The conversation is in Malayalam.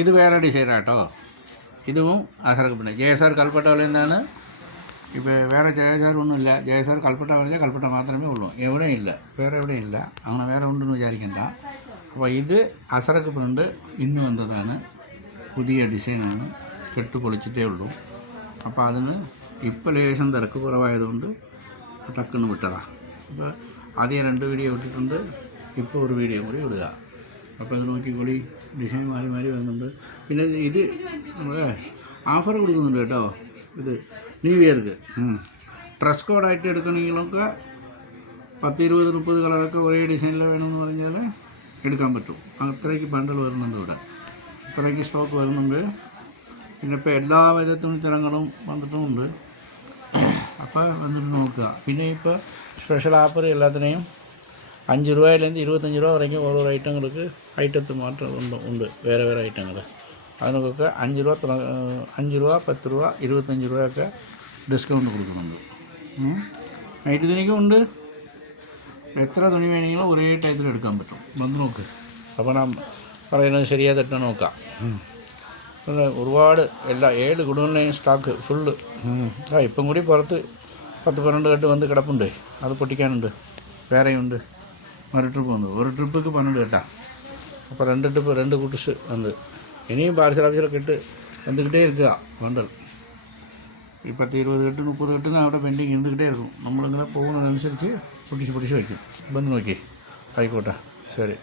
ഇത് വേറെ ഡിസൈനാട്ടോ. ഇതും അസർക്ക് പിന്നെ ജയസാർ കൽപ്പട്ട നിന്നാണ്. ഇപ്പോൾ വേറെ ജയസാർ ഒന്നുമില്ല. ജയസാർ കൽപ്പട്ട പറഞ്ഞാൽ കൽപ്പട്ട മാത്രമേ ഉള്ളൂ, എവിടെയും ഇല്ല, വേറെ എവിടെയും ഇല്ല. അങ്ങനെ വേറെ ഉണ്ടെന്ന് വിചാരിക്കണ്ട. അപ്പോൾ ഇത് അസറക്ക് പ്രിൻ്റ് ഇന്ന് വന്നതാണ്, പുതിയ ഡിസൈനാണ്, കെട്ട് പൊളിച്ചിട്ടേ ഉള്ളൂ. അപ്പോൾ അതിന് ഇപ്പോൾ ലേശം തിരക്ക് കുറവായതുകൊണ്ട് ടക്കുന്ന് വിട്ടതാണ്. അപ്പോൾ ആദ്യം 2 വീഡിയോ ഇട്ടിട്ടുണ്ട്, ഇപ്പോൾ ഒരു വീഡിയോ കൂടി ഇടുക. അപ്പോൾ അത് നോക്കിക്കൂടി, ഡിസൈൻ മാറി മാറി വരുന്നുണ്ട്. പിന്നെ ഇത് നമ്മൾ ഓഫർ കൊടുക്കുന്നുണ്ട് കേട്ടോ. ഇത് ന്യൂ ഇയർക്ക് ഡ്രസ് കോഡായിട്ട് എടുക്കണമെങ്കിലൊക്കെ 10, 20, 30 കളറൊക്കെ ഒരേ ഡിസൈനിൽ വേണമെന്ന് പറഞ്ഞാൽ എടുക്കാൻ പറ്റും. അത്രയ്ക്ക് ബണ്ടിൽ വരുന്നുണ്ട് ഇവിടെ, അത്രയ്ക്ക് സ്റ്റോക്ക് വരുന്നുണ്ട്. പിന്നെ ഇപ്പോൾ എല്ലാ വിധ തുണിത്തരങ്ങളും വന്നിട്ടുമുണ്ട്. അപ്പോൾ വന്നിട്ട് നോക്കുക. പിന്നെ ഇപ്പോൾ സ്പെഷ്യൽ ഓഫർ എല്ലാത്തിനെയും 5 രൂപയിലേருந்து 25 രൂപ വരെയും ഓരോ ഐറ്റങ്ങൾക്ക് ഐറ്റത്ത് മാറ്റം ഉണ്ട്. വേറെ വേറെ ഐറ്റങ്ങൾ അതിനൊക്കെ 5 രൂപ, 10 രൂപ, 25 രൂപയൊക്കെ ഡിസ്കൗണ്ട് കൊടുക്കുന്നുണ്ട്. നൈറ്റ് തുണിക്കും ഉണ്ട്. എത്ര തുണി വേണമെങ്കിലും ഒരേ ടൈപ്പിൽ എടുക്കാൻ പറ്റും. വന്ന് നോക്ക്. അപ്പോൾ ഞാൻ പറയുന്നത് ശരിയാ തെറ്റാ നോക്കാം. ഒരുപാട് 7 കുടുംബിനെയും സ്റ്റോക്ക് ഫുള്ള്. ഇപ്പം കൂടി പുറത്ത് 10-12 കെട്ട് വന്ന് കിടപ്പുണ്ട്, അത് പൊട്ടിക്കാനുണ്ട്. വേറെയുണ്ട്. ഒരു ട്രിപ്പ് വന്നു, ഒരു ട്രിപ്പിക്ക് 12 കേട്ടാ. അപ്പോൾ 2 ട്രിപ്പ് 2 കുട്ടിസ് വന്ന് ഇനിയും പാർസൽ ഓഫീസറൊക്കെ ഇട്ട് വന്നിக்கிட்டே ഇരിക്കുക. ബണ്ടൽ 10, 20 കെട്ട് 30 കെട്ടിന് അവിടെ പെൻഡിങ് ഇരുന്നിக்கிட்டே இருக்கும். നമ്മളിങ്ങനെ പോകുന്നതനുസരിച്ച് പൊട്ടിച്ച് വയ്ക്കും. വന്ന് നോക്കി. ആയിക്കോട്ടെ, ശരി.